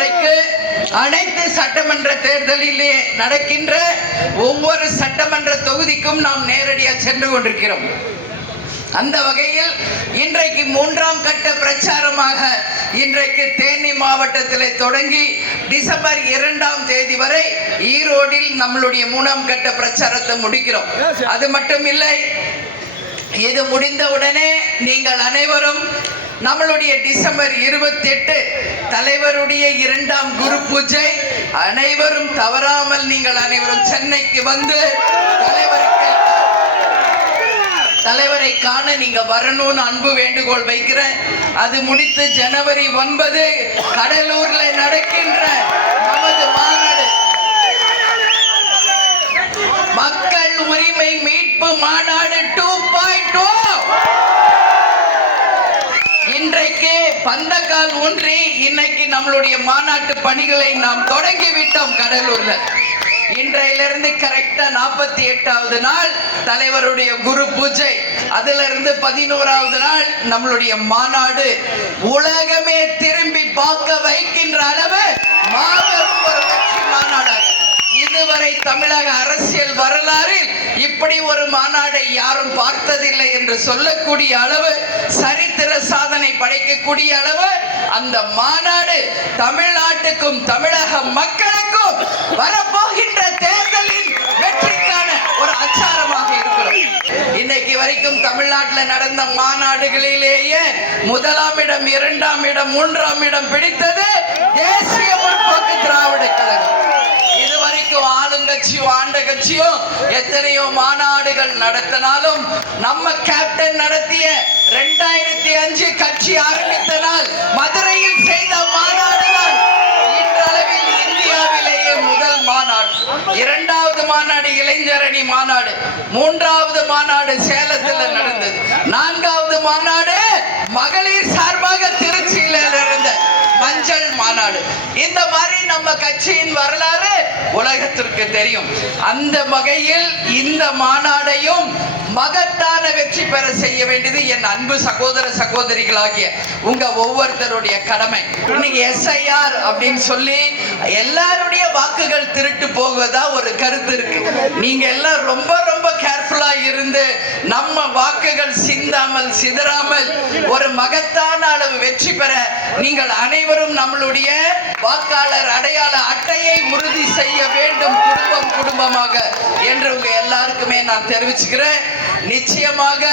இன்றைக்கு அனைத்து சட்டமன்ற தேர்தலிலே நடக்கின்ற ஒவ்வொரு சட்டமன்ற தொகுதிக்கும் நாம் நேரடியாக சென்று கொண்டிருக்கிறோம். அந்த வகையில் இன்றைக்கு 3ஆம் கட்ட பிரச்சாரமாக இன்றைக்கு தேனி மாவட்டத்தில் தொடங்கி டிசம்பர் 2ஆம் தேதி வரை ஈரோடில் நம்மளுடைய 3ஆம் கட்ட பிரச்சாரத்தை முடிக்கிறோம். அது மட்டும் இல்லை, இது முடிந்தவுடனே நீங்கள் அனைவரும் நம்மளுடைய டிசம்பர் 28 தலைவருடைய 2ஆம் குரு பூஜை, அனைவரும் தவறாமல் நீங்கள் அனைவரும் சென்னைக்கு வந்து தலைவரை காண நீங்க வரணும்னு அன்பு வேண்டுகோள் வைக்கிறேன். அது முடித்து ஜனவரி 9 கடலூர்ல நடக்கின்ற நமது மாநாடு, மக்கள் உரிமை மீட்பு மாநாடு 2.0 இன்றைக்கு பந்தக்கால் ஊன்றி இன்னைக்கு நம்மளுடைய மாநாட்டு பணிகளை நாம் தொடங்கி விட்டோம். கடலூர்ல இன்றையிலிருந்து கரெக்டா 48வது நாள் தலைவருடைய குரு பூஜை, அதிலிருந்து 11வது நாள் நம்மளுடைய மாநாடு. உலகமே திரும்பி பார்க்க வைக்கின்ற அளவு மாபெரும் ஒரு வெற்றி மாநாடு. இதுவரை தமிழக அரசியல் வரலாறில் இப்படி ஒரு மாநாடை யாரும் பார்த்ததில்லை என்று சொல்லக்கூடிய அளவு, சரித்திர சாதனை படைக்கக்கூடிய அளவு அந்த மாநாடு தமிழ்நாட்டுக்கும் தமிழக மக்களுக்கும் வரப்போகின்ற தேர்தலில் வெற்றிக்கான ஒரு அச்சாரமாக இருக்கிறோம். இன்னைக்கு வரைக்கும் தமிழ்நாட்டில் நடந்த மாநாடுகளிலேயே 1ஆம் இடம், 2ஆம் இடம், 3ஆம் இடம் பிடித்தது தேசிய முற்போக்கு திராவிட கழகம். இதுவரைக்கும் ஆளுங்கட்சியும் ஆண்ட கட்சியும் எத்தனையோ மாநாடுகள் நடத்தினாலும் நம்ம கேப்டன் நடத்திய 2005 கட்சி ஆரம்பித்த நாள் மதுரையில் செய்த மாநாடுதான் இன்றளவில் இந்தியாவிலேயே முதல் மாநாடு. 2வது மாநாடு இளைஞரணி மாநாடு, 3வது மாநாடு சேலத்தில் நடந்தது, 4வது மாநாடு மகளிர் சார்பாக திருச்சியில இருந்த மஞ்சள் மாநாடு. இந்த மாதிரி நம்ம கட்சியின் வரலாறு உலகத்திற்கு தெரியும். அந்த வகையில் இந்த மாநாடையும் மகத்தான வெற்றி பெற செய்ய வேண்டியது என் அன்பு சகோதர சகோதரிகளாகிய உங்க ஒவ்வொருத்தருடைய கடமை. இன்னைக்கு SIR அப்படின்னு சொல்லி எல்லாருடைய வாக்குகள் திருட்டு போவதா ஒரு கருத்து இருக்கு. நீங்க எல்லாம் ரொம்ப ரொம்ப கேர்ஃபுல்லா இருந்து நம்ம வாக்குகள் சிந்தாமல் சிதறாமல் ஒரு மகத்தான அளவு வெற்றி பெற நீங்கள் அனைவரும் நம்மளுடைய வாக்காளர் அடையாள அட்டையை உறுதி செய்ய வேண்டும், குடும்பம் குடும்பமாக என்று உங்க எல்லாருக்குமே நான் தெரிவிச்சுக்கிறேன். நிச்சயமாக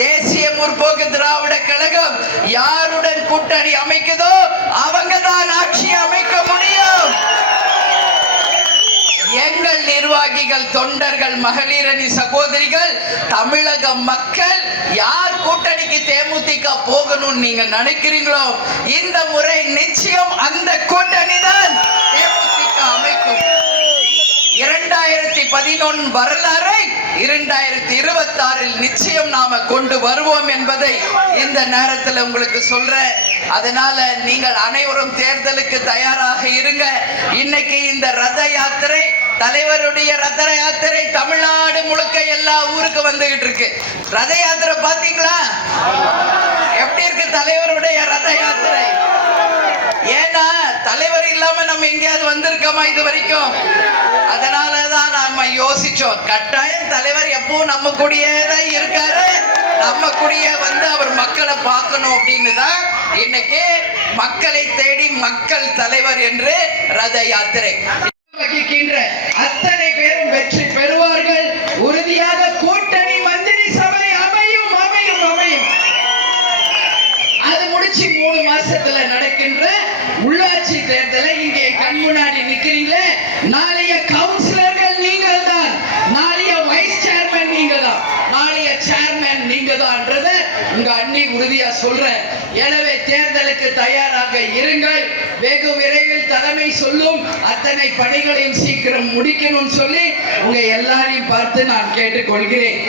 தேசிய முற்போக்கு திராவிட கழகம் யாருடன் கூட்டணி அமைக்குதோ அவங்க தான் ஆட்சி அமைக்க முடியும். எங்கள் நிர்வாகிகள், தொண்டர்கள், மகளிர் அணி சகோதரிகள், தமிழக மக்கள் யார் கூட்டணிக்கு தேமுதிக போகணும்னு நீங்க நினைக்கிறீங்களோ இந்த முறை நிச்சயம் அந்த கூட்டணி தான் தேமுதிக அமைக்கும். 2011 வரலாறை 2026 நிச்சயம் நாம கொண்டு வருவோம் என்பதை இந்த நேரத்தில் உங்களுக்கு சொல்றேன். அதனால நீங்கள் அனைவரும் தேர்தலுக்கு தயாராக இருங்க. இன்னைக்கு இந்த ரத யாத்திரை, தலைவருடைய ரத யாத்திரை தமிழ்நாடு முழுக்க எல்லா ஊருக்கு வந்துகிட்டு இருக்கு. ரத யாத்திரை பாத்தீங்களா? எப்படி இருக்கு தலைவருடைய ரத யாத்திரை? ஏன்னா தலைவர் இல்லாம நம்ம எங்கேயாவது வந்திருக்கோமா இது வரைக்கும்? அதனாலதான் நாம யோசிச்சோம், கட்டாயம் தலைவர் எப்பவும் நம்ம கூடயே தான் இருக்காரு, நம்ம கூடயே வந்து அவர் மக்களை பார்க்கணும் அப்படின்னு தான் இன்னைக்கு மக்களை தேடி மக்கள் தலைவர் என்று ரத யாத்திரை வகிக்கின்ற அத்தனை பேரும் வெற்றி பெறுவார்கள். உறுதியாக கூட்டணி மந்திரி சபை அமையும் அமையும் அமையும். அது முடிச்சு 3 மாசத்துல நடக்கின்ற உள்ளாட்சி தேர்தலை இங்கே கண் முன்னாடி நிக்கிறீங்களே, நாளைய கவுன்சிலர்கள் நீங்கள் தான், நாளைய வைஸ் சேர்மன் நீங்க தான், நாளைய சேர்மன் நீங்க தான்ன்றத உங்க அண்ணி உறுதியா சொல்றேன். எனவே தேர்தலுக்கு தயாராக இருங்கள். வெகு விரைவில் தலைமை சொல்லும் அத்தனை பணிகளையும் சீக்கிரம் முடிக்கணும்னு சொல்லி உங்க எல்லாரையும் பார்த்து நான் கேட்டுக்கொள்கிறேன்.